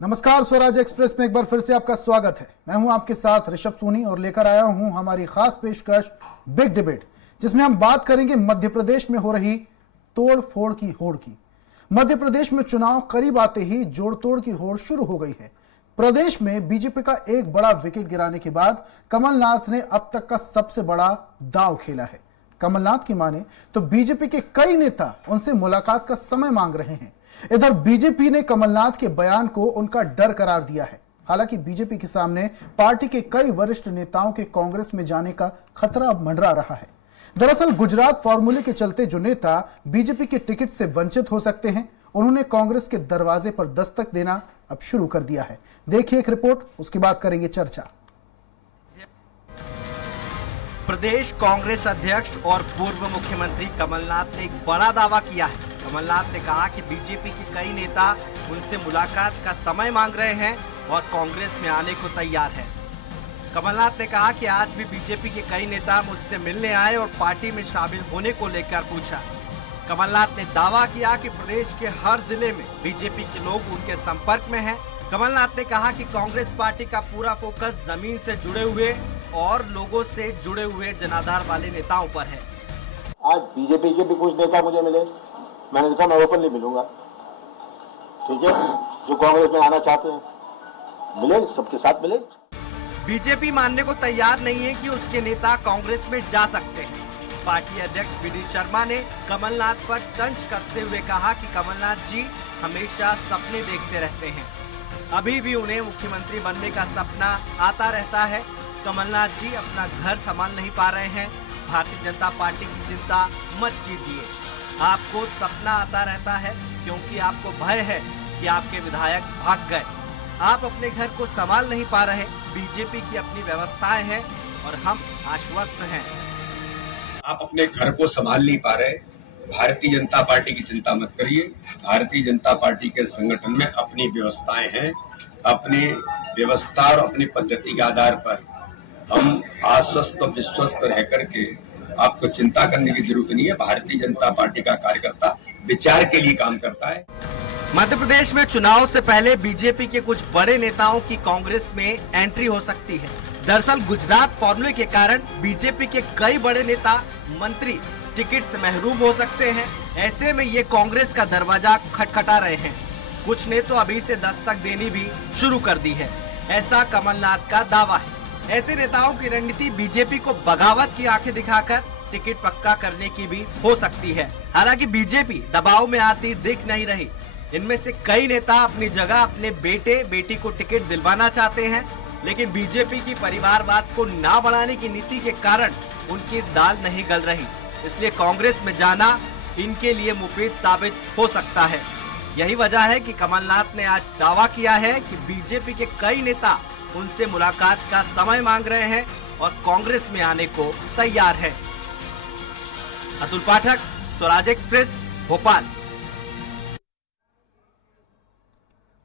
नमस्कार, स्वराज एक्सप्रेस में एक बार फिर से आपका स्वागत है। मैं हूं आपके साथ ऋषभ सोनी और लेकर आया हूं हमारी खास पेशकश बिग डिबेट, जिसमें हम बात करेंगे मध्य प्रदेश में हो रही तोड़ फोड़ की होड़ की। मध्य प्रदेश में चुनाव करीब आते ही जोड़ तोड़ की होड़ शुरू हो गई है। प्रदेश में बीजेपी का एक बड़ा विकेट गिराने के बाद कमलनाथ ने अब तक का सबसे बड़ा दांव खेला है। कमलनाथ की माने तो बीजेपी के कई नेता उनसे मुलाकात का समय मांग रहे हैं। इधर बीजेपी ने कमलनाथ के बयान को उनका डर करार दिया है। हालांकि बीजेपी के सामने पार्टी के कई वरिष्ठ नेताओं के कांग्रेस में जाने का खतरा अब मंडरा रहा है। दरअसल गुजरात फॉर्मूले के चलते जो नेता बीजेपी के टिकट से वंचित हो सकते हैं, उन्होंने कांग्रेस के दरवाजे पर दस्तक देना अब शुरू कर दिया है। देखिए एक रिपोर्ट, उसके बाद करेंगे चर्चा। प्रदेश कांग्रेस अध्यक्ष और पूर्व मुख्यमंत्री कमलनाथ ने एक बड़ा दावा किया है। कमलनाथ ने कहा कि बीजेपी के कई नेता उनसे मुलाकात का समय मांग रहे हैं और कांग्रेस में आने को तैयार है। कमलनाथ ने कहा कि आज भी बीजेपी के कई नेता मुझसे मिलने आए और पार्टी में शामिल होने को लेकर पूछा। कमलनाथ ने दावा किया कि प्रदेश के हर जिले में बीजेपी के लोग उनके संपर्क में हैं। कमलनाथ ने कहा कि कांग्रेस पार्टी का पूरा फोकस जमीन से जुड़े हुए और लोगों से जुड़े हुए जनाधार वाले नेताओं पर है। आज बीजेपी के भी कुछ नेता मुझे मिले, मैंने कहा मैं ओपनली मिलूंगा, ठीक है। जो कांग्रेस में आना चाहते हैं मिले, सबके साथ मिले। बीजेपी मानने को तैयार नहीं है कि उसके नेता कांग्रेस में जा सकते हैं। पार्टी अध्यक्ष वी डी शर्मा ने कमलनाथ पर तंज कसते हुए कहा कि कमलनाथ जी हमेशा सपने देखते रहते हैं, अभी भी उन्हें मुख्यमंत्री बनने का सपना आता रहता है। कमलनाथ जी अपना घर संभाल नहीं पा रहे हैं। भारतीय जनता पार्टी की चिंता मत कीजिए, आपको सपना आता रहता है क्योंकि आपको भय है कि आपके विधायक भाग गए। आप अपने घर को संभाल नहीं पा रहे। बीजेपी की अपनी व्यवस्थाएं हैं और हम आश्वस्त हैं। आप अपने घर को संभाल नहीं पा रहे, भारतीय जनता पार्टी की चिंता मत करिए। भारतीय जनता पार्टी के संगठन में अपनी व्यवस्थाएं हैं। अपनी व्यवस्था और अपनी पद्धति के आधार पर हम आश्वस्त और विश्वस्त रह करके आपको चिंता करने की जरूरत नहीं है। भारतीय जनता पार्टी का कार्यकर्ता विचार के लिए काम करता है। मध्य प्रदेश में चुनाव से पहले बीजेपी के कुछ बड़े नेताओं की कांग्रेस में एंट्री हो सकती है। दरअसल गुजरात फॉर्मूले के कारण बीजेपी के कई बड़े नेता मंत्री टिकट से महरूम हो सकते हैं। ऐसे में ये कांग्रेस का दरवाजा खटखटा रहे हैं। कुछ ने तो अभी से दस्तक देनी भी शुरू कर दी है, ऐसा कमलनाथ का दावा है। ऐसे नेताओं की रणनीति बीजेपी को बगावत की आंखें दिखाकर टिकट पक्का करने की भी हो सकती है। हालांकि बीजेपी दबाव में आती दिख नहीं रही। इनमें से कई नेता अपनी जगह अपने बेटे बेटी को टिकट दिलवाना चाहते हैं, लेकिन बीजेपी की परिवारवाद को ना बढ़ाने की नीति के कारण उनकी दाल नहीं गल रही। इसलिए कांग्रेस में जाना इनके लिए मुफीद साबित हो सकता है। यही वजह है कि कमलनाथ ने आज दावा किया है कि बीजेपी के कई नेता उनसे मुलाकात का समय मांग रहे हैं और कांग्रेस में आने को तैयार है। अतुल पाठक, स्वराज एक्सप्रेस, भोपाल।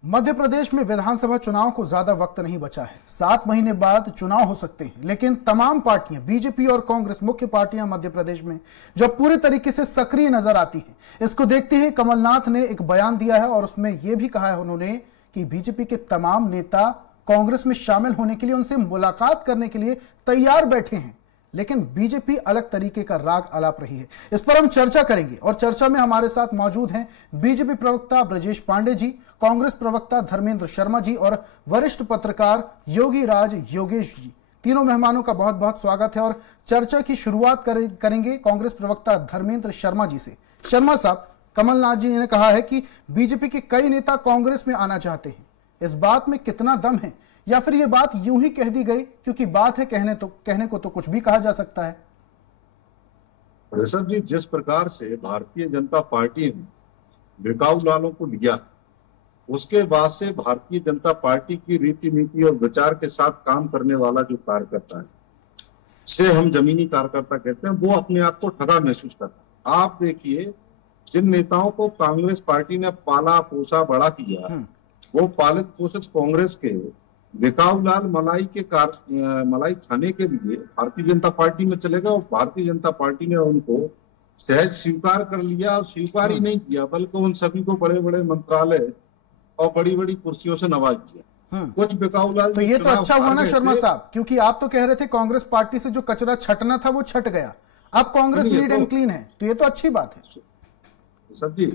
मध्य प्रदेश में विधानसभा चुनाव को ज्यादा वक्त नहीं बचा है। 7 महीने बाद चुनाव हो सकते हैं, लेकिन तमाम पार्टियां, बीजेपी और कांग्रेस मुख्य पार्टियां मध्य प्रदेश में जो पूरे तरीके से सक्रिय नजर आती हैं। इसको देखते ही कमलनाथ ने एक बयान दिया है और उसमें यह भी कहा है उन्होंने कि बीजेपी के तमाम नेता कांग्रेस में शामिल होने के लिए, उनसे मुलाकात करने के लिए तैयार बैठे हैं, लेकिन बीजेपी अलग तरीके का राग आलाप रही है। इस पर हम चर्चा करेंगे और चर्चा में हमारे साथ मौजूद हैं बीजेपी प्रवक्ता ब्रजेश पांडे जी, कांग्रेस प्रवक्ता धर्मेंद्र शर्मा जी और वरिष्ठ पत्रकार योगी राज योगेश जी। तीनों मेहमानों का बहुत बहुत स्वागत है और चर्चा की शुरुआत करेंगे कांग्रेस प्रवक्ता धर्मेंद्र शर्मा जी से। शर्मा साहब, कमलनाथ जी ने कहा है कि बीजेपी के कई नेता कांग्रेस में आना चाहते हैं, इस बात में कितना दम है, या फिर ये बात यूं ही कह दी गई क्योंकि बात है, कहने को तो कुछ भी कहा जा सकता है? ऋषभ जी, जिस प्रकार से भारतीय जनता पार्टी ने बिकाऊ लालों को लिया, उसके बाद से भारतीय जनता पार्टी की रीति नीति और विचार के साथ काम करने वाला जो कार्यकर्ता है, से हम जमीनी कार्यकर्ता कहते हैं, वो अपने आप को ठगा महसूस करता है। आप देखिए, जिन नेताओं को कांग्रेस पार्टी ने पाला पोसा बड़ा किया, वो पालित पोषित कांग्रेस के बिकाऊ लाल मलाई खाने के लिए भारतीय जनता पार्टी में चले गए और भारतीय जनता पार्टी ने उनको सहज स्वीकार कर लिया। और स्वीकार ही नहीं किया, बल्कि उन सभी को बड़े बड़े मंत्रालय और बड़ी बड़ी कुर्सियों से नवाज दिया। कुछ बिकाऊ लाल, तो ये तो अच्छा हुआ ना शर्मा साहब, क्योंकि आप तो कह रहे थे कांग्रेस पार्टी से जो कचरा छटना था वो छट गया, अब कांग्रेस नीट एंड क्लीन है, तो ये तो अच्छी बात है सब जी।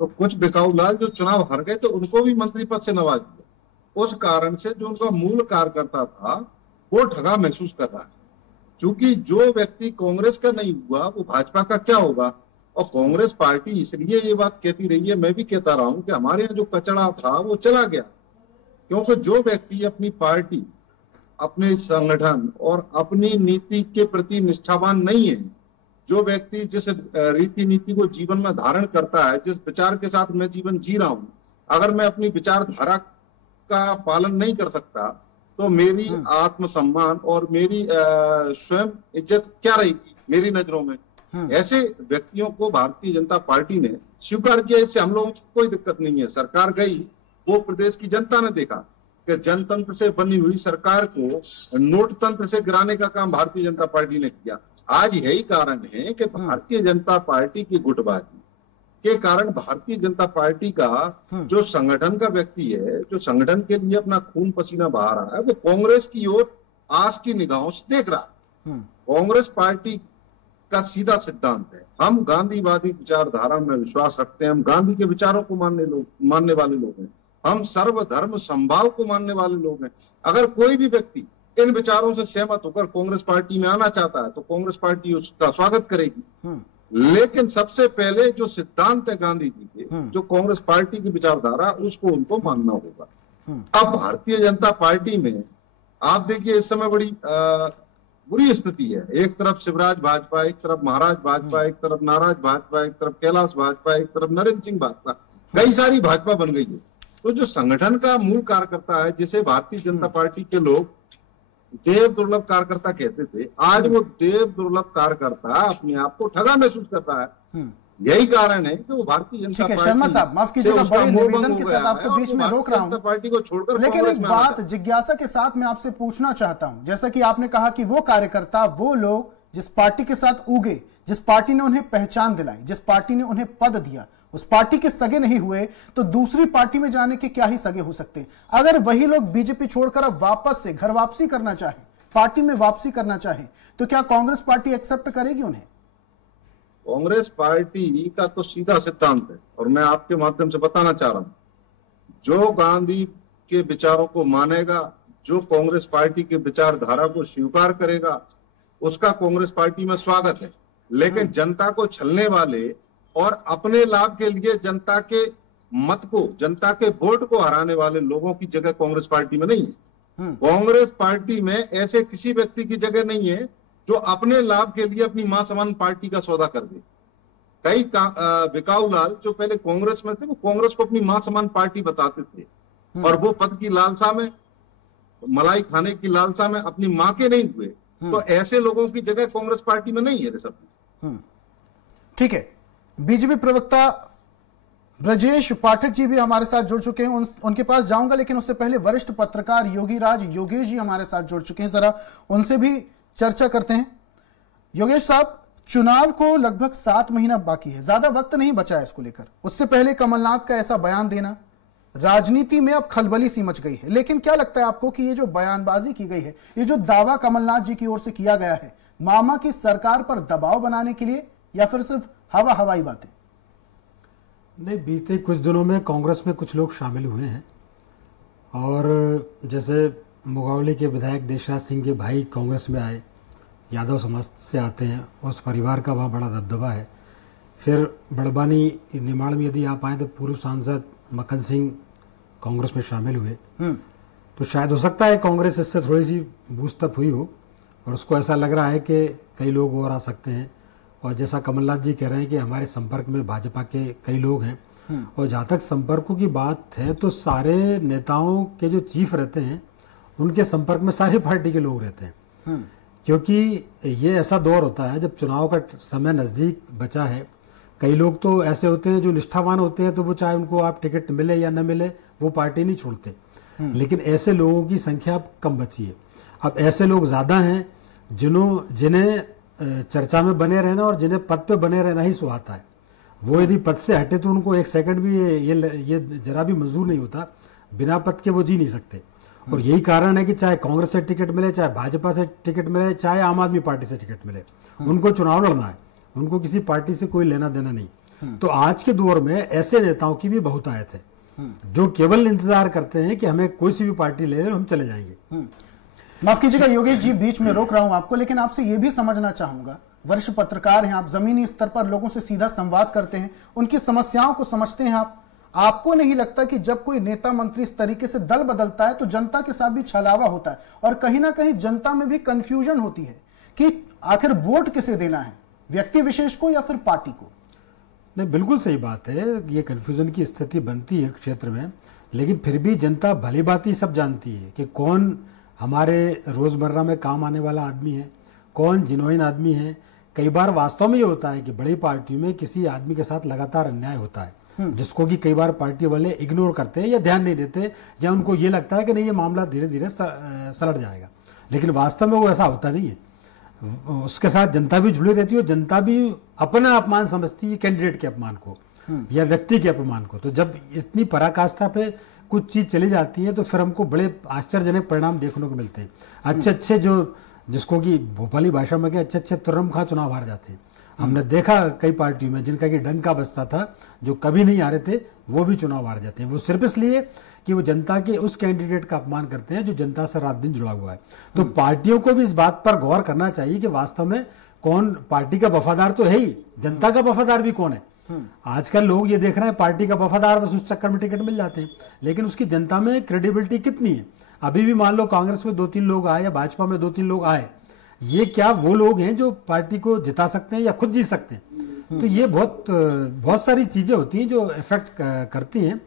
तो कुछ बिकाऊ लाल जो चुनाव हार गए तो उनको भी मंत्री पद से नवाज दिया। उस कारण से जो उनका मूल कार्यकर्ता था वो ठगा महसूस कर रहा है, क्योंकि जो व्यक्ति कांग्रेस का नहीं हुआ वो भाजपा का क्या होगा। और कांग्रेस पार्टी इसलिए ये बात कहती रही है, मैं भी कहता रहा हूं कि हमारे यहाँ जो कचरा था वो चला गया, क्योंकि जो व्यक्ति अपनी पार्टी, अपने संगठन और अपनी नीति के प्रति निष्ठावान नहीं है, जो व्यक्ति जिस रीति नीति को जीवन में धारण करता है, जिस विचार के साथ मैं जीवन जी रहा हूं, अगर मैं अपनी विचारधारा का पालन नहीं कर सकता तो मेरी आत्मसम्मान और मेरी स्वयं इज्जत क्या रहेगी मेरी नजरों में। ऐसे व्यक्तियों को भारतीय जनता पार्टी ने स्वीकार किया, इससे हम लोगों को कोई दिक्कत नहीं है। सरकार गई, वो प्रदेश की जनता ने देखा कि जनतंत्र से बनी हुई सरकार को नोट तंत्र से गिराने का काम भारतीय जनता पार्टी ने किया। आज यही कारण है कि भारतीय जनता पार्टी की गुटबाजी के कारण भारतीय जनता पार्टी का जो संगठन का व्यक्ति है, जो संगठन के लिए अपना खून पसीना बहा रहा है, वो कांग्रेस की ओर आस की निगाहों से देख रहा है। कांग्रेस पार्टी का सीधा सिद्धांत है, हम गांधीवादी विचारधारा में विश्वास रखते हैं, हम गांधी के विचारों को मानने वाले लोग हैं, हम सर्वधर्म संभाव को मानने वाले लोग हैं। अगर कोई भी व्यक्ति इन विचारों से सहमत होकर कांग्रेस पार्टी में आना चाहता है तो कांग्रेस पार्टी उसका स्वागत करेगी। लेकिन सबसे पहले जो सिद्धांत है गांधी जी के, जो कांग्रेस पार्टी की विचारधारा, उसको उनको मानना होगा। अब भारतीय जनता पार्टी में आप देखिए इस समय बड़ी बुरी स्थिति है। एक तरफ शिवराज भाजपा, एक तरफ महाराज भाजपा, एक तरफ नाराज भाजपा, एक तरफ कैलाश भाजपा, एक तरफ नरेंद्र सिंह भाजपा, कई सारी भाजपा बन गई है। तो जो संगठन का मूल कार्यकर्ता है, जिसे भारतीय जनता पार्टी के लोग देव दुर्लभ कार्यकर्ता कहते थे, आज वो देव दुर्लभ कार्यकर्ता अपने आप को ठगा महसूस कर रहा है। यही कारण है कि वो भारतीय जनता पार्टी, शर्मा साहब माफ कीजिएगा, बड़े निवेदन के साथ आपको बीच में रोक रहा हूं, पार्टी को छोड़कर, लेकिन एक बात जिज्ञासा के साथ मैं आपसे पूछना चाहता हूं। जैसा कि आपने कहा कि वो कार्यकर्ता, वो लोग जिस पार्टी के साथ उगे, जिस पार्टी ने उन्हें पहचान दिलाई, जिस पार्टी ने उन्हें पद दिया, उस पार्टी के सगे नहीं हुए तो दूसरी पार्टी में जाने के क्या ही सगे हो सकते हैं। अगर वही लोग बीजेपी छोड़कर अब वापस से घर वापसी करना चाहे, पार्टी में वापसी करना चाहे, तो क्या कांग्रेस पार्टी एक्सेप्ट करेगी उन्हें? कांग्रेस पार्टी का तो सीधा सिद्धांत है, और मैं आपके माध्यम से बताना चाह रहा हूं, जो गांधी के विचारों को मानेगा, जो कांग्रेस पार्टी के विचारधारा को स्वीकार करेगा, उसका कांग्रेस पार्टी में स्वागत है। लेकिन जनता को छलने वाले और अपने लाभ के लिए जनता के मत को, जनता के वोट को हराने वाले लोगों की जगह कांग्रेस पार्टी में नहीं है। कांग्रेस पार्टी में ऐसे किसी व्यक्ति की जगह नहीं है जो अपने लाभ के लिए अपनी मां समान पार्टी का सौदा कर दे। कई बिकाऊ लाल जो पहले कांग्रेस में थे, वो कांग्रेस को अपनी मां समान पार्टी बताते थे, और वो पद की लालसा में, मलाई खाने की लालसा में अपनी मां के नहीं हुए। तो ऐसे लोगों की जगह कांग्रेस पार्टी में नहीं है ऋषभ। ठीक है, बीजेपी प्रवक्ता ब्रजेश पाठक जी भी हमारे साथ जुड़ चुके हैं, उनके पास जाऊंगा, लेकिन उससे पहले वरिष्ठ पत्रकार योगेश जी हमारे साथ जुड़ चुके हैं, जरा उनसे भी चर्चा करते हैं। योगेश साहब, चुनाव को लगभग 7 महीना बाकी है, ज्यादा वक्त नहीं बचा है इसको लेकर। उससे पहले कमलनाथ का ऐसा बयान देना, राजनीति में अब खलबली सी मच गई है। लेकिन क्या लगता है आपको कि ये जो बयानबाजी की गई है, ये जो दावा कमलनाथ जी की ओर से किया गया है, मामा की सरकार पर दबाव बनाने के लिए, या फिर सिर्फ हवाई बातें? नहीं, बीते कुछ दिनों में कांग्रेस में कुछ लोग शामिल हुए हैं, और जैसे मुगावली के विधायक देशराज सिंह के भाई कांग्रेस में आए, यादव समाज से आते हैं, उस परिवार का वहाँ बड़ा दबदबा है। फिर बड़बानी निमाड़ में यदि आप आए तो पूर्व सांसद मक्खन सिंह कांग्रेस में शामिल हुए। तो शायद हो सकता है कांग्रेस इससे थोड़ी सी बूस्टअप हुई हो, और उसको ऐसा लग रहा है कि कई लोग और आ सकते हैं। और जैसा कमलनाथ जी कह रहे हैं कि हमारे संपर्क में भाजपा के कई लोग हैं, और जहाँ तक संपर्कों की बात है तो सारे नेताओं के जो चीफ रहते हैं उनके संपर्क में सारी पार्टी के लोग रहते हैं, क्योंकि ये ऐसा दौर होता है जब चुनाव का समय नज़दीक बचा है। कई लोग तो ऐसे होते हैं जो निष्ठावान होते हैं, तो वो चाहे उनको आप टिकट मिले या न मिले वो पार्टी नहीं छोड़ते, लेकिन ऐसे लोगों की संख्या अब कम बची है। अब ऐसे लोग ज़्यादा हैं जिन्हें चर्चा में बने रहना और जिन्हें पद पे बने रहना ही सुहाता है। वो यदि पद से हटे तो उनको एक सेकंड भी ये जरा भी मंजूर नहीं होता। बिना पद के वो जी नहीं सकते। और यही कारण है कि चाहे कांग्रेस से टिकट मिले, चाहे भाजपा से टिकट मिले, चाहे आम आदमी पार्टी से टिकट मिले, उनको चुनाव लड़ना है। उनको किसी पार्टी से कोई लेना देना नहीं। तो आज के दौर में ऐसे नेताओं की भी बहुतायत है जो केवल इंतजार करते हैं कि हमें कोई सी भी पार्टी ले हम चले जाएंगे। माफ कीजिएगा योगेश जी, बीच में रोक रहा हूं आपको, लेकिन आपसे यह भी समझना चाहूंगा, वरिष्ठ पत्रकार हैं आप, जमीनी स्तर पर लोगों से सीधा संवाद करते हैं, उनकी समस्याओं को समझते हैं आप। आपको नहीं लगता कि जब कोई नेता मंत्री इस तरीके से दल बदलता है तो जनता के साथ भी छलावा होता है और कहीं ना कहीं जनता में भी कंफ्यूजन होती है कि आखिर वोट किसे देना है, व्यक्ति विशेष को या फिर पार्टी को? नहीं, बिल्कुल सही बात है। ये कन्फ्यूजन की स्थिति बनती है क्षेत्र में, लेकिन फिर भी जनता भली भांति सब जानती है कि कौन हमारे रोजमर्रा में काम आने वाला आदमी है, कौन जिनोइन आदमी है। कई बार वास्तव में ये होता है कि बड़ी पार्टियों में किसी आदमी के साथ लगातार अन्याय होता है जिसको कि कई बार पार्टी वाले इग्नोर करते हैं या ध्यान नहीं देते, या उनको ये लगता है कि नहीं ये मामला धीरे धीरे सलट जाएगा, लेकिन वास्तव में वो ऐसा होता नहीं है। उसके साथ जनता भी जुड़ी रहती है और जनता भी अपना अपमान समझती है कैंडिडेट के अपमान को या व्यक्ति के अपमान को। तो जब इतनी पराकाष्ठा पे कुछ चीज चली जाती है तो फिर हमको बड़े आश्चर्यजनक परिणाम देखने को मिलते हैं। अच्छे अच्छे जो जिसको कि भोपाली भाषा में अच्छे अच्छे तुर्रम खां चुनाव हार जाते हैं। हमने देखा कई पार्टियों में जिनका कि डंका बजता था, जो कभी नहीं हारे थे, वो भी चुनाव हार जाते हैं। वो सिर्फ इसलिए कि वो जनता के उस कैंडिडेट का अपमान करते हैं जो जनता से रात दिन जुड़ा हुआ है। तो पार्टियों को भी इस बात पर गौर करना चाहिए कि वास्तव में कौन पार्टी का वफादार तो है ही, जनता का वफादार भी कौन है। आजकल लोग ये देख रहे हैं पार्टी का वफादार, बस उस चक्कर में टिकट मिल जाते हैं, लेकिन उसकी जनता में क्रेडिबिलिटी कितनी है। अभी भी मान लो कांग्रेस में 2-3 लोग आए या भाजपा में 2-3 लोग आए, ये क्या वो लोग हैं जो पार्टी को जिता सकते हैं या खुद जीत सकते हैं? तो ये बहुत सारी चीजें होती हैं जो इफेक्ट करती हैं।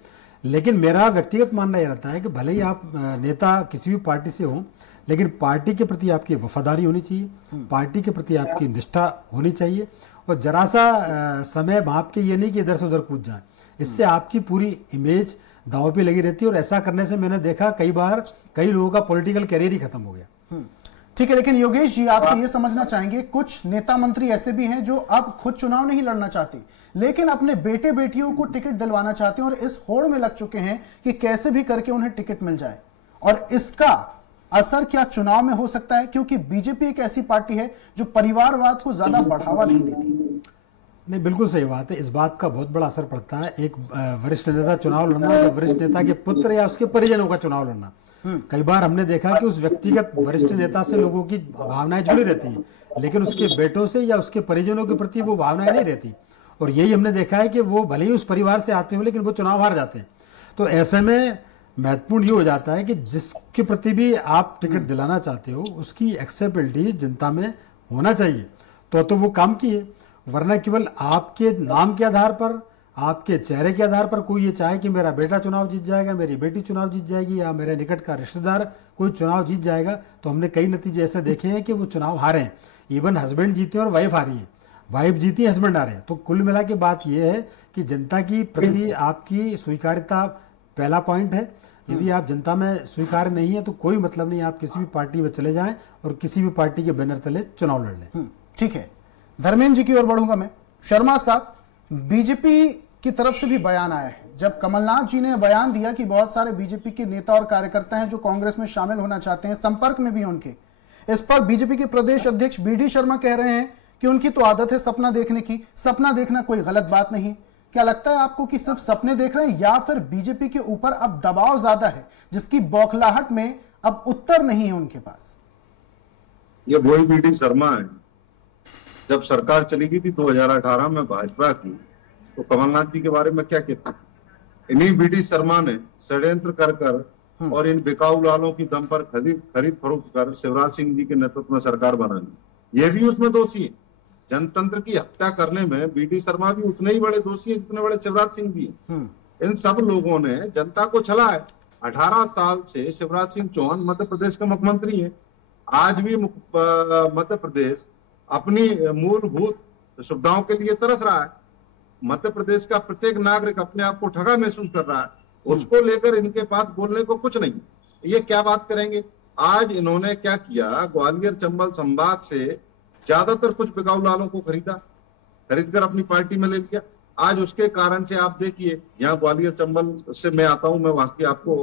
लेकिन मेरा व्यक्तिगत मानना यह रहता है कि भले ही आप नेता किसी भी पार्टी से हो, लेकिन पार्टी के प्रति आपकी वफादारी होनी चाहिए, पार्टी के प्रति आपकी निष्ठा होनी चाहिए, और जरा सा समय भाप के ये नहीं कि इधर से उधर कूद जाए। इससे आपकी पूरी इमेज दांव पे लगी रहती है, और ऐसा करने से मैंने देखा कई बार कई लोगों का पॉलिटिकल कैरियर ही खत्म हो गया। ठीक है, लेकिन योगेश जी आपसे ये समझना चाहेंगे, कुछ नेता मंत्री ऐसे भी हैं जो अब खुद चुनाव नहीं लड़ना चाहते, लेकिन अपने बेटे बेटियों को टिकट दिलवाना चाहते हैं और इस होड़ में लग चुके हैं कि कैसे भी करके उन्हें टिकट मिल जाए। और इसका असर क्या चुनाव में हो सकता है? क्योंकि बीजेपी एक ऐसी पार्टी है जो परिवारवाद को ज्यादा बढ़ावा नहीं देती। नहीं, बिल्कुल सही बात है। इस बात का बहुत बड़ा असर पड़ता है। एक वरिष्ठ नेता चुनाव लड़ना या वरिष्ठ नेता के पुत्र या उसके परिजनों का चुनाव लड़ना, कई बार हमने देखा कि उस व्यक्तिगत वरिष्ठ नेता से लोगों की भावनाएं जुड़ी रहती हैं, लेकिन उसके बेटों से या उसके परिजनों के प्रति वो भावनाएं नहीं रहती। और यही हमने देखा है कि वो भले ही उस परिवार से आते हो लेकिन वो चुनाव हार जाते हैं। तो ऐसे में महत्वपूर्ण ये हो जाता है कि जिसके प्रति भी आप टिकट दिलाना चाहते हो उसकी एक्सेप्टेबिलिटी जनता में होना चाहिए, तो वो काम की है। वरना केवल आपके नाम के आधार पर, आपके चेहरे के आधार पर कोई ये चाहे कि मेरा बेटा चुनाव जीत जाएगा, मेरी बेटी चुनाव जीत जाएगी, या मेरे निकट का रिश्तेदार कोई चुनाव जीत जाएगा, तो हमने कई नतीजे ऐसे देखे हैं कि वो चुनाव हारे हैं। इवन हस्बैंड जीते और वाइफ हारी है, वाइफ जीती हस्बैंड हारे हैं। तो कुल मिला के बात यह है कि जनता की प्रति आपकी स्वीकार्यता पहला पॉइंट है। यदि आप जनता में स्वीकार नहीं है तो कोई मतलब नहीं आप किसी भी पार्टी में चले जाएं और किसी भी पार्टी के बैनर तले चुनाव लड़ लें। ठीक है, धर्मेंद्र जी की ओर बढ़ूंगा मैं। शर्मा साहब, बीजेपी की तरफ से भी बयान आया है। जब कमलनाथ जी ने बयान दिया कि बहुत सारे बीजेपी के नेता और कार्यकर्ता हैं जो कांग्रेस में शामिल होना चाहते हैं, संपर्क में भी उनके, इस पर बीजेपी के प्रदेश अध्यक्ष बीडी शर्मा कह रहे हैं कि उनकी तो आदत है सपना देखने की, सपना देखना कोई गलत बात नहीं। क्या लगता है आपको कि सिर्फ सपने देख रहे हैं या फिर बीजेपी के ऊपर अब दबाव ज्यादा है जिसकी बौखलाहट में अब उत्तर नहीं है उनके पास? ये वही बीडी शर्मा है। जब सरकार चली गई थी 2018 में भाजपा की, तो कमलनाथ जी के बारे में क्या कहते? इन्हीं बीडी शर्मा ने षड्यंत्र कर और इन बिकाऊ लालों की दम पर खरीद फरोख्त कर शिवराज सिंह जी के नेतृत्व में सरकार बना ली। ये भी उसमें दोषी है। जनतंत्र की हत्या करने में बीडी शर्मा भी उतने ही बड़े दोषी है जितने बड़े शिवराज सिंह जी हैं। इन सब लोगों ने जनता को छला है। 18 साल से शिवराज सिंह चौहान मध्य प्रदेश का मुख्यमंत्री है। आज भी मध्य प्रदेश अपनी मूलभूत सुविधाओं के लिए तरस रहा है। मध्य प्रदेश का प्रत्येक नागरिक अपने आप को ठगा महसूस कर रहा है। उसको लेकर इनके पास बोलने को कुछ नहीं। ये क्या बात करेंगे? आज इन्होंने क्या किया, ग्वालियर चंबल संभाग से ज्यादातर कुछ बिकाऊ लालों को खरीदकर अपनी पार्टी में ले लिया। आज उसके कारण से आप देखिए, यहाँ ग्वालियर चंबल से मैं आता हूँ, मैं वहां की आपको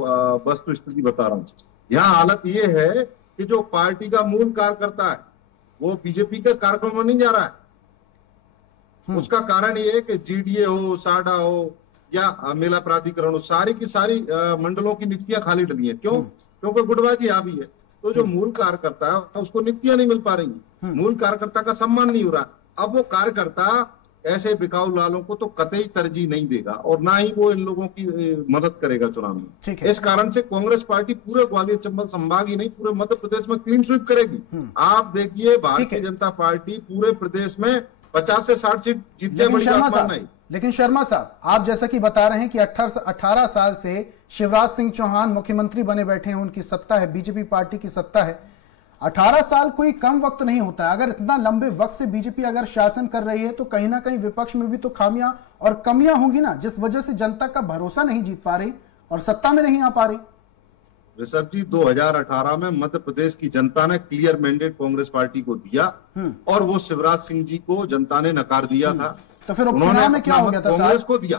वस्तु स्थिति बता रहा हूँ। यहाँ हालत ये है कि जो पार्टी का मूल कार्यकर्ता है वो बीजेपी के कार्यक्रम में नहीं जा रहा है। उसका कारण ये है कि जीडीए हो, साडा हो या मेला प्राधिकरण हो, सारी की सारी मंडलों की नियुक्तियां खाली डली है। क्यों? क्योंकि गुटबाजी हावी है। तो जो मूल कार्यकर्ता है उसको नियुक्तियां नहीं मिल पा रही, मूल कार्यकर्ता का सम्मान नहीं हो रहा। अब वो कार्यकर्ता ऐसे बिकाऊ लालों को तो कतई तरजीह नहीं देगा और ना ही वो इन लोगों की मदद करेगा चुनाव में। इस कारण से कांग्रेस पार्टी पूरे ग्वालियर चंबल संभाग ही नहीं, पूरे मध्य प्रदेश में क्लीन स्वीप करेगी। आप देखिए, भारतीय जनता पार्टी पूरे प्रदेश में 50 से 60 सीट जीतने बड़ी बात नहीं। लेकिन शर्मा साहब, आप जैसा कि बता रहे हैं कि 18 साल से शिवराज सिंह चौहान मुख्यमंत्री बने बैठे हैं, उनकी सत्ता है, बीजेपी पार्टी की सत्ता है। 18 साल कोई कम वक्त नहीं होता है। अगर इतना लंबे वक्त से बीजेपी अगर शासन कर रही है तो कहीं ना कहीं विपक्ष में भी तो खामियां और कमियां होंगी ना, जिस वजह से जनता का भरोसा नहीं जीत पा रही और सत्ता में नहीं आ पा रही। ऋषभ जी, 2018 में मध्य प्रदेश की जनता ने क्लियर मैंडेट कांग्रेस पार्टी को दिया और वो शिवराज सिंह जी को जनता ने नकार दिया था। तो फिर उपचुनाव में क्या हो गया था? कांग्रेस को दिया।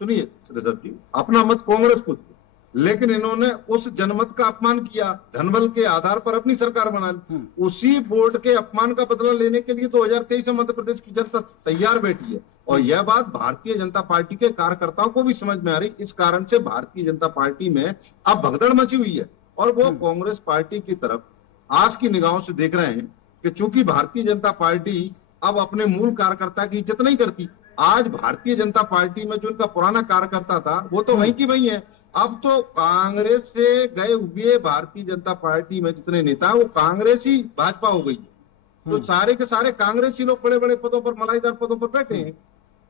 सुनिए ऋषभ जी, अपना मत कांग्रेस को दिया, लेकिन इन्होंने उस जनमत का अपमान किया, धनबल के आधार पर अपनी सरकार बना ली। उसी बोर्ड के अपमान का बदला लेने के लिए 2023 में मध्य प्रदेश की जनता तैयार बैठी है और यह बात भारतीय जनता पार्टी के कार्यकर्ताओं को भी समझ में आ रही। इस कारण से भारतीय जनता पार्टी में अब भगदड़ मची हुई है और वो कांग्रेस पार्टी की तरफ आस की निगाहों से देख रहे हैं कि चूंकि भारतीय जनता पार्टी अब अपने मूल कार्यकर्ता की इज्जत नहीं करती। आज भारतीय जनता पार्टी में जो उनका पुराना कार्यकर्ता था वो तो वहीं की वहीं है। अब तो कांग्रेस से गए हुए भारतीय जनता पार्टी में जितने नेता हैं वो कांग्रेस ही भाजपा हो गई है। तो सारे के सारे कांग्रेसी लोग बड़े बड़े पदों पर, मलाईदार पदों पर बैठे हैं,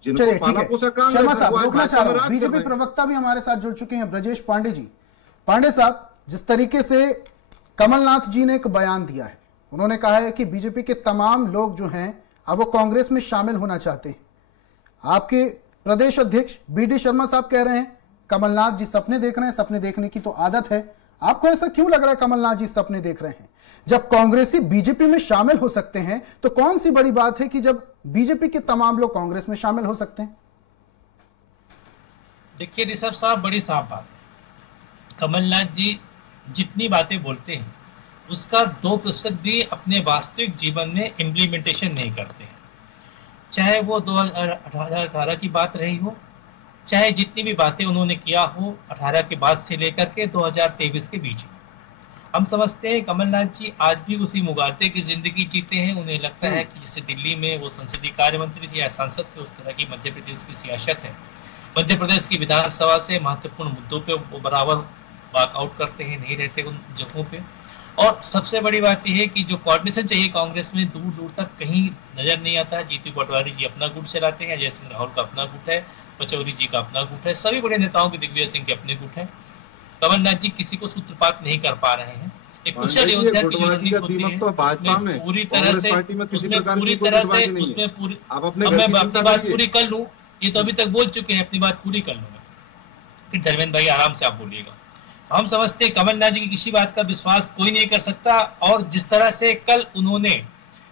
जिनको पाला पोसा कांग्रेस। बीजेपी प्रवक्ता भी हमारे साथ जुड़ चुके हैं, ब्रजेश पांडे जी। पांडे साहब, जिस तरीके से कमलनाथ जी ने एक बयान दिया है, उन्होंने कहा है कि बीजेपी के तमाम लोग जो हैं अब वो कांग्रेस में शामिल होना चाहते हैं। आपके प्रदेश अध्यक्ष बीडी शर्मा साहब कह रहे हैं कमलनाथ जी सपने देख रहे हैं, सपने देखने की तो आदत है। आपको ऐसा क्यों लग रहा है कमलनाथ जी सपने देख रहे हैं? जब कांग्रेसी बीजेपी में शामिल हो सकते हैं तो कौन सी बड़ी बात है कि जब बीजेपी के तमाम लोग कांग्रेस में शामिल हो सकते हैं? देखिए ऋषभ साहब, बड़ी साफ बात, कमलनाथ जी जितनी बातें बोलते हैं उसका 2% भी अपने वास्तविक जीवन में इम्प्लीमेंटेशन नहीं करते हैं। चाहे वो 2018 की बात रही हो, चाहे जितनी भी बातें उन्होंने किया हो 18 के बाद से लेकर के 2023 के बीच में। हम समझते हैं कमलनाथ जी आज भी उसी मुगालते की जिंदगी जीते हैं। उन्हें लगता है कि जैसे दिल्ली में वो संसदीय कार्य मंत्री थे या सांसद थे, उस तरह की मध्य प्रदेश की सियासत है। मध्य प्रदेश की विधानसभा से महत्वपूर्ण मुद्दों पे वो बराबर वॉकआउट करते हैं, नहीं रहते उन जगहों पे। और सबसे बड़ी बात यह है कि जो कोऑर्डिनेशन चाहिए कांग्रेस में दूर दूर तक कहीं नजर नहीं आता है। जीतू पटवारी जी अपना गुट चलाते हैं, अजय सिंह राहुल का अपना गुट है, पचौरी जी का अपना गुट है, सभी बड़े नेताओं के, दिग्विजय सिंह के अपने गुट है। कमलनाथ जी किसी को सूत्रपात नहीं कर पा रहे हैं। एक कुशल योद्धा की पूरी तरह से उसमें पूरी तरह से उसमें पूरी, मैं अपनी बात पूरी कर लूं, ये तो अभी तक बोल चुके हैं, अपनी बात पूरी कर लूंगा, फिर धर्मेंद्र भाई आराम से आप बोलिएगा। हम समझते हैं कमलनाथ जी की किसी बात का विश्वास कोई नहीं कर सकता। और जिस तरह से कल उन्होंने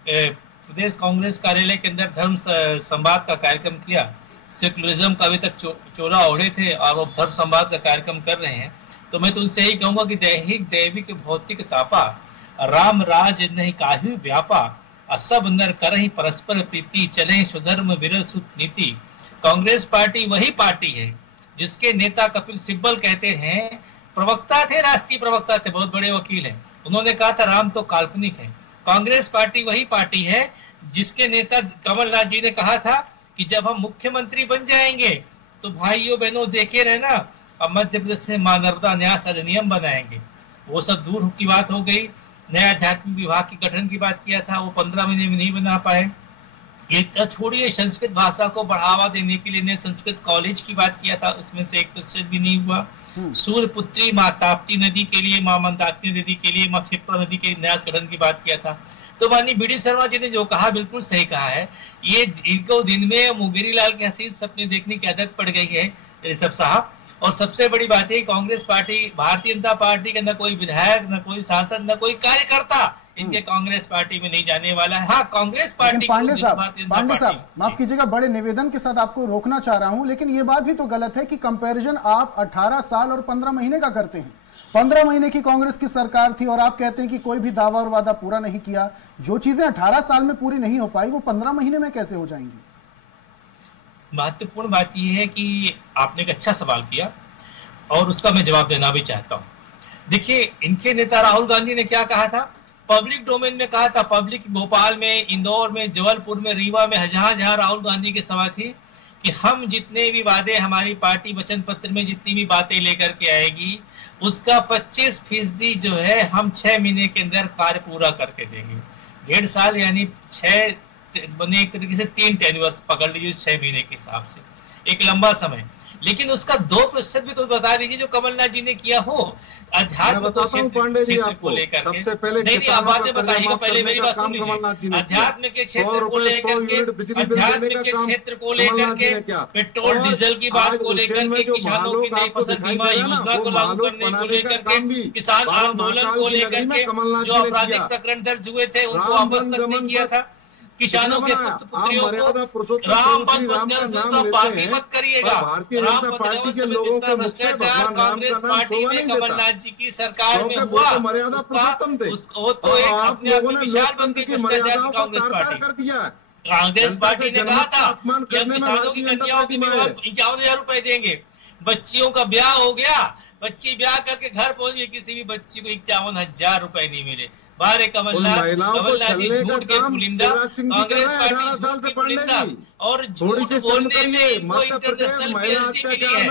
प्रदेश कांग्रेस कार्यालय के अंदर धर्म संवाद का कार्यक्रम किया, सेकुलरिज्म का अभी तक चोला ओढ़े थे और वो धर्म संवाद का कार्यक्रम कर रहे हैं, तो मैं तो उनसे यही कहूंगा कि दैहिक दैविक भौतिक तापा राम राज नहीं काहू व्यापा, सब नर करहि परस्पर प्रीति, चले सुधर्म विरल सुत नीति। कांग्रेस पार्टी वही पार्टी है जिसके नेता कपिल सिब्बल कहते हैं, प्रवक्ता थे, राष्ट्रीय प्रवक्ता थे, बहुत बड़े वकील हैं, उन्होंने कहा था राम तो काल्पनिक है। कांग्रेस पार्टी वही पार्टी है जिसके नेता कमलनाथ जी ने कहा था कि जब हम मुख्यमंत्री बन जाएंगे तो भाइयों बहनों देखे रहना, अब मध्य प्रदेश से मां नर्मदा न्यास अधिनियम बनाएंगे। वो सब दूर की बात हो गई। नया आध्यात्मिक विभाग के गठन की बात किया था, वो 15 महीने में नहीं बना पाए। ये छोड़िए, संस्कृत भाषा को बढ़ावा देने के लिए संस्कृत कॉलेज की बात किया था, उसमें से 1% भी नहीं हुआ। सूर्यपुत्री माँ ताप्ती नदी के लिए, माँ मंदाकिनी नदी के लिए, माँ क्षिप्रा नदी के न्यास गठन की बात किया था। तो माननीय बीडी शर्मा जी ने जो कहा बिल्कुल सही कहा है। ये इनको दिन में मुंगेरी लाल के हसीन सपने देखने की आदत पड़ गई है ऋषभ साहब। और सबसे बड़ी बात है कांग्रेस पार्टी, भारतीय जनता पार्टी का न कोई विधायक, न कोई सांसद, न कोई कार्यकर्ता इनके कांग्रेस पार्टी में नहीं जाने वाला है। हाँ, कांग्रेस पार्टी पांडे साहब माफ कीजिएगा, बड़े निवेदन के साथ आपको रोकना चाह रहा हूं, लेकिन ये बात भी तो गलत है कि कंपैरिजन आप 18 साल और 15 महीने का करते हैं। 15 महीने की कांग्रेस की सरकार थी और आप कहते हैं कि कोई भी दावा और वादा पूरा नहीं किया। जो चीजें 18 साल में पूरी नहीं हो पाई वो 15 महीने में कैसे हो जाएंगी? महत्वपूर्ण बात यह है कि आपने एक अच्छा सवाल किया और उसका मैं जवाब देना भी चाहता हूं। देखिए, इनके नेता राहुल गांधी ने क्या कहा था, पब्लिक डोमेन में कहा था, पब्लिक भोपाल में, इंदौर में, जबलपुर में, रीवा में, जहां जहां राहुल गांधी की सभा थी कि हम जितने भी वादे, हमारी पार्टी वचन पत्र में जितनी भी बातें लेकर के आएगी उसका 25% जो है हम 6 महीने के अंदर कार्य पूरा करके देंगे। 1.5 साल यानी 6 बने, एक तरीके से 3 टेन्यूअर्स पकड़ लीजिए 6 महीने के हिसाब से, एक लंबा समय। लेकिन उसका 2% भी तो बता दीजिए जो कमलनाथ जी ने किया हो। अध्यात्म को पांडे जी आपको लेकर सबसे पहले नहीं, आप बातें बताइएगा, पहले मेरी बात सुन लीजिए। अध्यात्म के क्षेत्र को लेकर के, अध्यात्म के क्षेत्र को लेकर के, पेट्रोल डीजल की बात को लेकर के, किसानों की नई फसल बीमा योजना को लागू करने को लेकर के, किसान आंदोलन को लेकर के जो आपराधिक प्रकरण दर्ज हुए थे उनको वापस तक किया था, किसानों के पुत्र पुत्रियों को राम बाकी मत करिएगा। भारतीय जनता पार्टी के लोगों के भ्रष्टाचार कांग्रेस पार्टी में कमलनाथ जी की सरकार में हुआ, मर्यादा पुरुषोत्तम थे उसको तो एक अपने आप में विशाल बन के भ्रष्टाचार की कांग्रेस पार्टी कर दिया। कांग्रेस पार्टी ने कहा था कि हम किसानों की कन्याओं की 51,000 रुपए देंगे। बच्चियों का ब्याह हो गया, बच्ची ब्याह करके घर पहुंच गई, किसी भी बच्ची को 51,000 रुपए नहीं मिले। बारे कमलनाथ जी झूठ के पुलिंदा, कांग्रेस पार्टी की पुलिंदा और झूठ बोलने में इनको इंटरनेशनल PhD मिली है।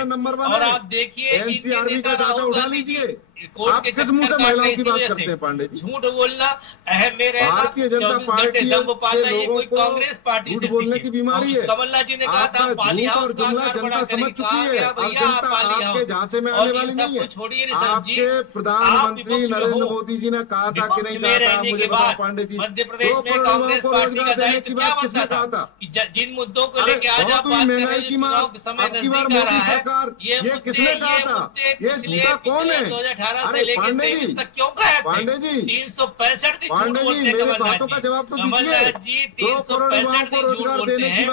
और आप देखिए NCRB का डाटा उठा लीजिए, कोर्ट के चक्कर काटने की वजह से झूठ बोलना अहम में रहना, भारतीय जनता पार्टी दम पालना, ये कोई कांग्रेस पार्टी से बोलने की बीमारी है। कमलनाथ जी ने कहा था पाली हाउस का आकार बड़ा समझ चुकी है, भैया पाली हाउस झांसे में आने वाली नहीं है। छोड़िए ऋषभ जी, प्रधानमंत्री नरेंद्र मोदी जी ने कहा था कि नहीं कहा था, मुझे बताओ पांडे जी, मध्य प्रदेश में कांग्रेस पार्टी का दायित्व क्या बनता था कि जिन मुद्दों को लेके आज आप बात कर रहे हैं, चुनाव समय नजदीक आ रहा है, ये किसने कहा था, ये झूठा कौन है? 2018 से लेकर 23 तक क्यों गायब थे? 365 दिन झूठ बोलते हैं कमलनाथ जी। कमलनाथ जी 365 दिन झूठ बोलते हैं,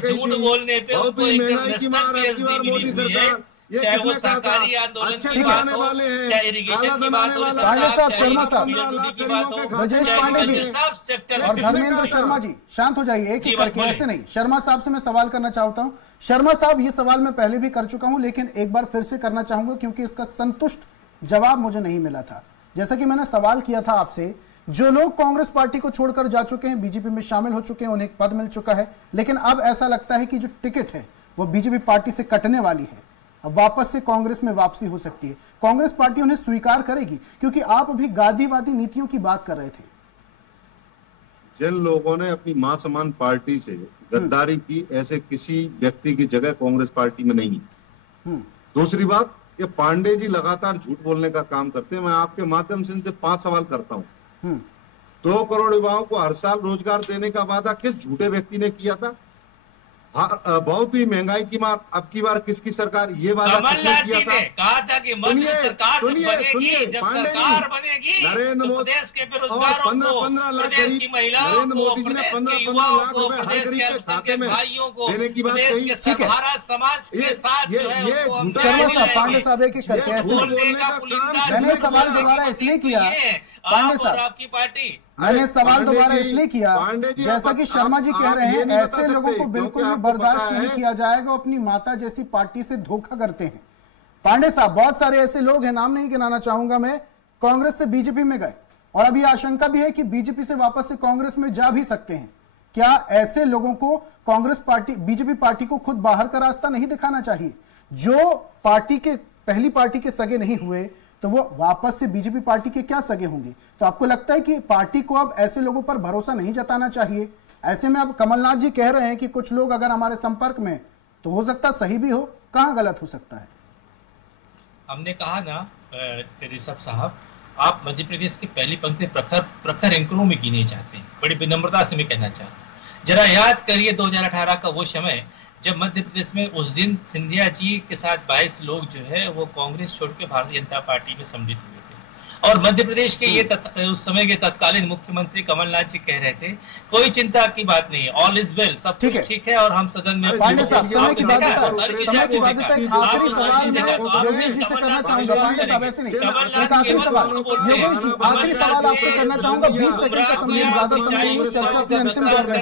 झूठ बोलने पे उनको इंटरनेशनल PhD मिली हुई है। चाहे वो सहकारी आंदोलन की बात हो, चाहे इरिगेशन की बात हो, शर्मा साहब, ब्रजेश पांडे जी और धर्मेंद्र शर्मा जी, शांत हो जाइए, एक ही करके, ऐसे नहीं। शर्मा साहब से मैं सवाल करना चाहता हूं। शर्मा साहब, ये सवाल मैं पहले भी कर चुका हूं, लेकिन एक बार फिर से करना चाहूंगा क्योंकि इसका संतुष्ट जवाब मुझे नहीं मिला था। जैसा कि मैंने सवाल किया था आपसे, जो लोग कांग्रेस पार्टी को छोड़कर जा चुके हैं, बीजेपी में शामिल हो चुके हैं, उन्हें एक पद मिल चुका है, लेकिन अब ऐसा लगता है कि जो टिकट है वो बीजेपी पार्टी से कटने वाली है, अब वापस से कांग्रेस में वापसी हो सकती है। कांग्रेस पार्टी उन्हें स्वीकार करेगी? क्योंकि आप अभी गांधीवादी नीतियों की बात कर रहे थे। जिन लोगों ने अपनी मां समान पार्टी से गद्दारी की, ऐसे किसी व्यक्ति की जगह कांग्रेस पार्टी में नहीं है। दूसरी बात, ये पांडे जी लगातार झूठ बोलने का काम करते हैं। मैं आपके माध्यम से इनसे 5 सवाल करता हूं। 2 करोड़ युवाओं को हर साल रोजगार देने का वादा किस झूठे व्यक्ति ने किया था? बहुत ही महंगाई की मार अब की बार किसकी सरकार, ये वादा किसने किया था? कहा था कि मध्य सरकार बनेगी, जब सरकार बनेगी नरेंद्र मोदी प्रदेश के बेरोजगारों को, 15 लाख प्रदेश की महिलाओं को, प्रदेश के युवाओं को, रुपए हर प्रदेश गरीब के खाते में भाइयों को, देने की बात प्रदेश के कही। सहारा समाज के साथ जो है उनको शर्मा साहब, पांडे साहब एक करके ऐसे मैंने सवाल दोबारा इसलिए किया, पांडे साहब आपकी पार्टी, मैंने सवाल दोबारा इसलिए किया जैसा कि शर्मा जी कह रहे हैं, ऐसे लोगों को बिल्कुल भी बर्दाश्त नहीं किया जाएगा, अपनी माता जैसी पार्टी से धोखा करते हैं। पांडे साहब, बहुत सारे ऐसे लोग हैं, नाम नहीं गिनाना चाहूंगा मैं, कांग्रेस से बीजेपी में गए और अभी आशंका भी है कि बीजेपी से वापस से कांग्रेस में जा भी सकते हैं। क्या ऐसे लोगों को कांग्रेस पार्टी, बीजेपी पार्टी को खुद बाहर का रास्ता नहीं दिखाना चाहिए? जो पार्टी के, पहली पार्टी के सगे नहीं हुए तो वो वापस से बीजेपी पार्टी के क्या सगे होंगे? तो आपको लगता है कि पार्टी को अब ऐसे लोगों पर भरोसा नहीं जताना चाहिए? ऐसे में अब कमलनाथ जी कह रहे हैं कि कुछ लोग अगर हमारे संपर्क में, तो हो सकता सही भी हो, कहां गलत हो सकता है? हमने कहा ना ऋषभ साहब, आप मध्य प्रदेश की पहली पंक्ति प्रखर एंकरों में गिने जाते हैं। बड़ी विनम्रता से मैं कहना चाहता हूँ, जरा याद करिए 2018 का वो समय जब मध्य प्रदेश में उस दिन सिंधिया जी के साथ 22 लोग जो है वो कांग्रेस छोड़ के भारतीय जनता पार्टी में सम्मिलित हुए थे और मध्य प्रदेश के ये उस समय के तत्कालीन मुख्यमंत्री कमलनाथ जी कह रहे थे कोई चिंता की बात नहीं है, ऑल इज वेल, सब कुछ ठीक है और हम सदन में पांडे साहब समय की बात आखिरी सवाल योगेश जी से करना चाहूंगा। पांडे साहब ऐसे नहीं, एक आखिरी सवाल योगेश जी, आखिरी सवाल आपसे करना चाहूंगा। 20 सेकंड का समय ज्यादा समय चर्चा के अंतिम दौर में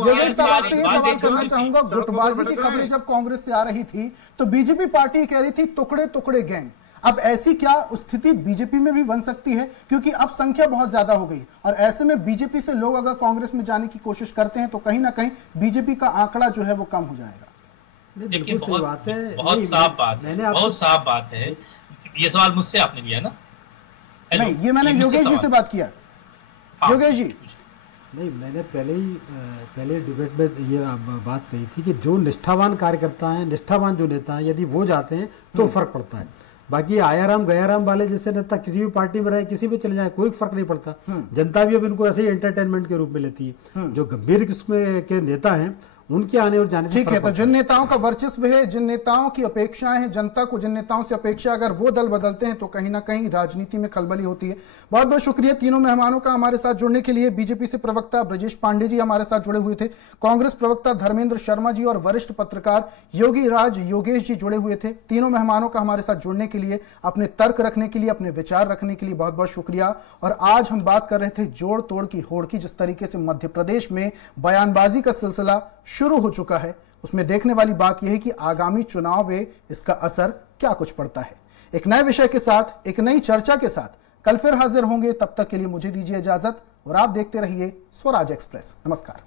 योगेश साहब आपसे ये सवाल करना चाहूंगा, गुटबाजी की खबरें जब कांग्रेस से आ रही थी तो बीजेपी पार्टी कह रही थी टुकड़े टुकड़े गैंग, अब ऐसी क्या स्थिति बीजेपी में भी बन सकती है? क्योंकि अब संख्या बहुत ज्यादा हो गई और ऐसे में बीजेपी से लोग अगर कांग्रेस में जाने की कोशिश करते हैं तो कहीं ना कहीं बीजेपी का आंकड़ा जो है वो कम हो जाएगा। देखिए बहुत साफ बात है, बहुत साफ बात है। ये सवाल मुझसे आपने लिया ना? नहीं, ये मैंने योगेश जी से बात किया। योगेश जी नहीं, मैंने पहले डिबेट में ये बात कही थी कि जो निष्ठावान कार्यकर्ता हैं, निष्ठावान जो नेता हैं, यदि वो जाते हैं तो फर्क पड़ता है। बाकी आयाराम गयाराम वाले जैसे नेता किसी भी पार्टी में रहे, किसी भी चले जाए, कोई फर्क नहीं पड़ता। जनता भी अब इनको ऐसे ही एंटरटेनमेंट के रूप में लेती है। जो गंभीर किस्म के नेता हैं उनके आने और जाने से ठीक है। तो जिन नेताओं का वर्चस्व है, जिन नेताओं की अपेक्षाएं हैं, जनता को जिन नेताओं से अपेक्षा, अगर वो दल बदलते हैं तो कहीं ना कहीं राजनीति में खलबली होती है। बहुत बहुत शुक्रिया तीनों मेहमानों का हमारे साथ जुड़ने के लिए। बीजेपी से प्रवक्ता ब्रजेश पांडे जी हमारे साथ जुड़े हुए थे, कांग्रेस प्रवक्ता धर्मेंद्र शर्मा जी और वरिष्ठ पत्रकार योगीराज योगेश जी जुड़े हुए थे। तीनों मेहमानों का हमारे साथ जुड़ने के लिए, अपने तर्क रखने के लिए, अपने विचार रखने के लिए बहुत बहुत शुक्रिया। और आज हम बात कर रहे थे जोड़ तोड़ की होड़ की। जिस तरीके से मध्य प्रदेश में बयानबाजी का सिलसिला शुरू हो चुका है, उसमें देखने वाली बात यह है कि आगामी चुनाव में इसका असर क्या कुछ पड़ता है। एक नए विषय के साथ, एक नई चर्चा के साथ कल फिर हाजिर होंगे। तब तक के लिए मुझे दीजिए इजाजत और आप देखते रहिए स्वराज एक्सप्रेस। नमस्कार।